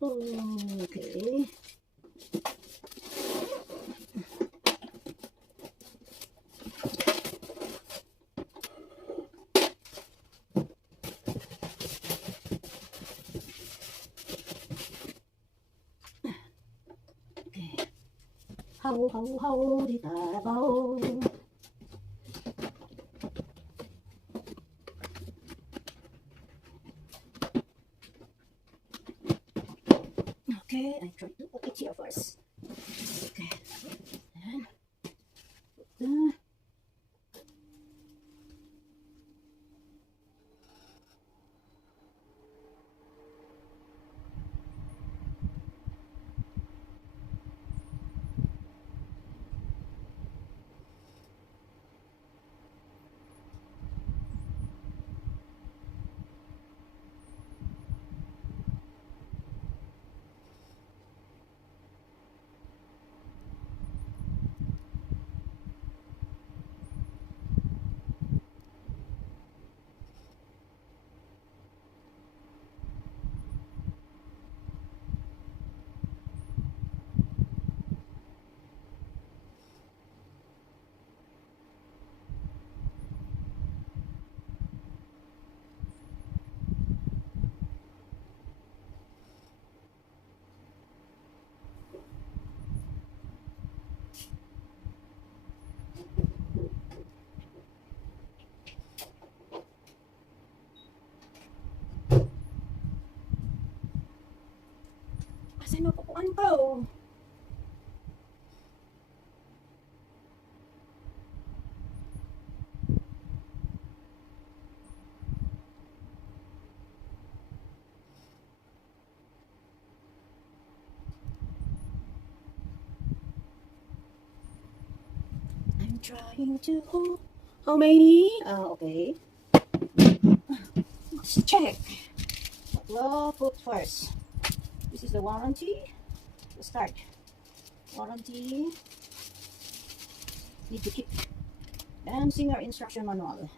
Okay. How di Carabao. Okay, I try to put it here first. Okay. And put Asan mo pupuan ko? I'm trying to hold. How many? Okay. Let's check. Well, put first. This is the warranty. Let's start. Warranty. Need to keep. And singer instruction manual.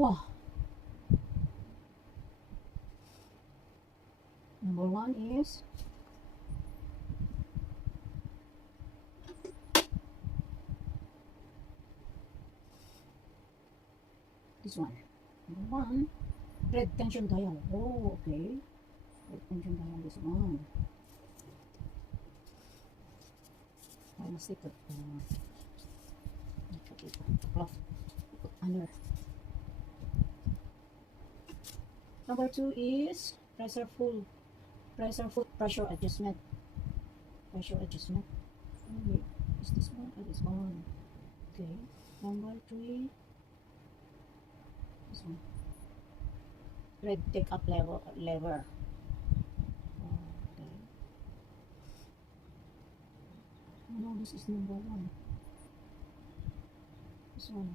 Wow. Number one is this one. Number one, red tension dial. Oh, okay. Red tension dial, this one. I must take the cloth under. Number two is pressure foot pressure adjustment. Pressure adjustment. Oh, wait, is this one or this one? Okay. Number three, this one. Red take up lever. Okay. No, this is number one. This one.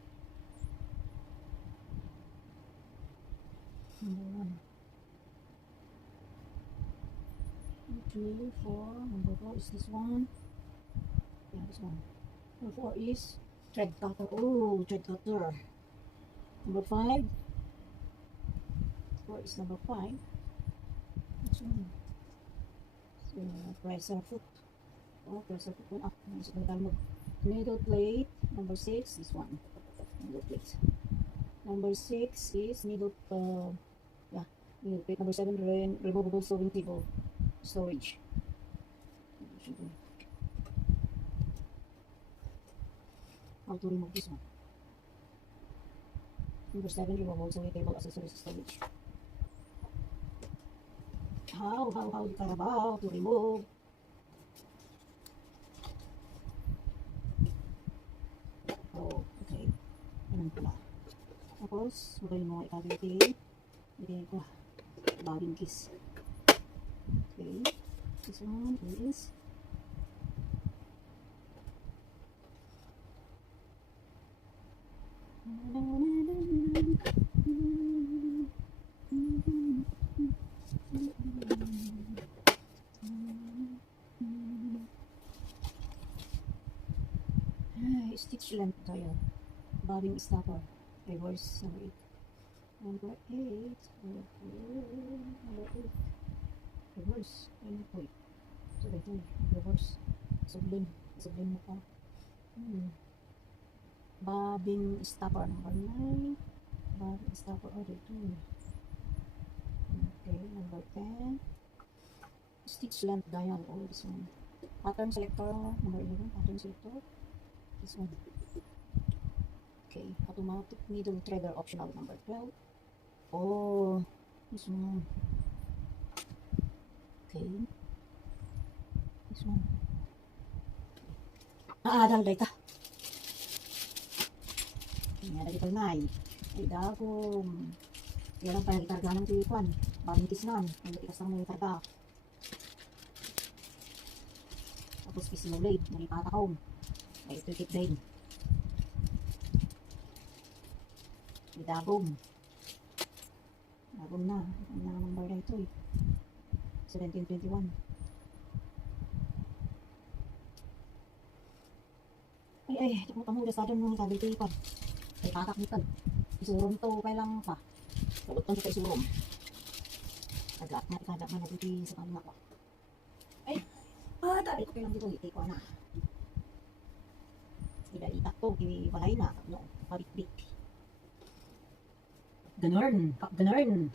Number one. 2, 3, 4. Number 4 is this one. Yeah, this one. Number 4 is thread cutter. Oh, thread cutter. Number 5. 4 is number 5. This one. So, pressure foot. Oh, pressure foot. Ah, needle plate. Number 6, this one. Needle plate. Number 6 is needle plate. Number 7, removable sewing table storage. How to remove this one? Number 7, removable sewing table accessories storage. How di Carabao to remove? Oh, okay. Ganun pala. Tapos, magaling mo ikagawin. Bigyan ko bobbin kiss. Okay. This one is stitch length tayo. Bobbing stopper. Reverse number 8. Number 8. Reverse. Ano po eh? So, ito. Reverse. Sublim. Sublim mo pa. Bobbing stopper. Number 9. Bobbing stopper. Oh, dito. Okay. Number 10. Stitch length dial. Oh, this one. Pattern selector. Number 11. Pattern selector. This one. Okay. Automatic needle threader optional. Number 12. Oh, this one. Okay. This one. Dahil ka. Ada dito na ay dagom. Yan ang panagitarga ng tuwan. Balintis nan. Ang tikas ng mga targa. Tapos kisino blade. Nalipata home. May ito blade. Dagom. Dagom na. Ang number na ito eh. 1721. Ay, takot ang hulas sadon nung sabi ito ay tatak nito. Isurom to, kailang pa. Takot nito isurom. Nagat na ikadak na nagiti sa kanila ko. Ay, dahil ko kailang dito, iti ko na. Idalitak to, kiwalay na. No, pabit-bit. Ganun, ganun.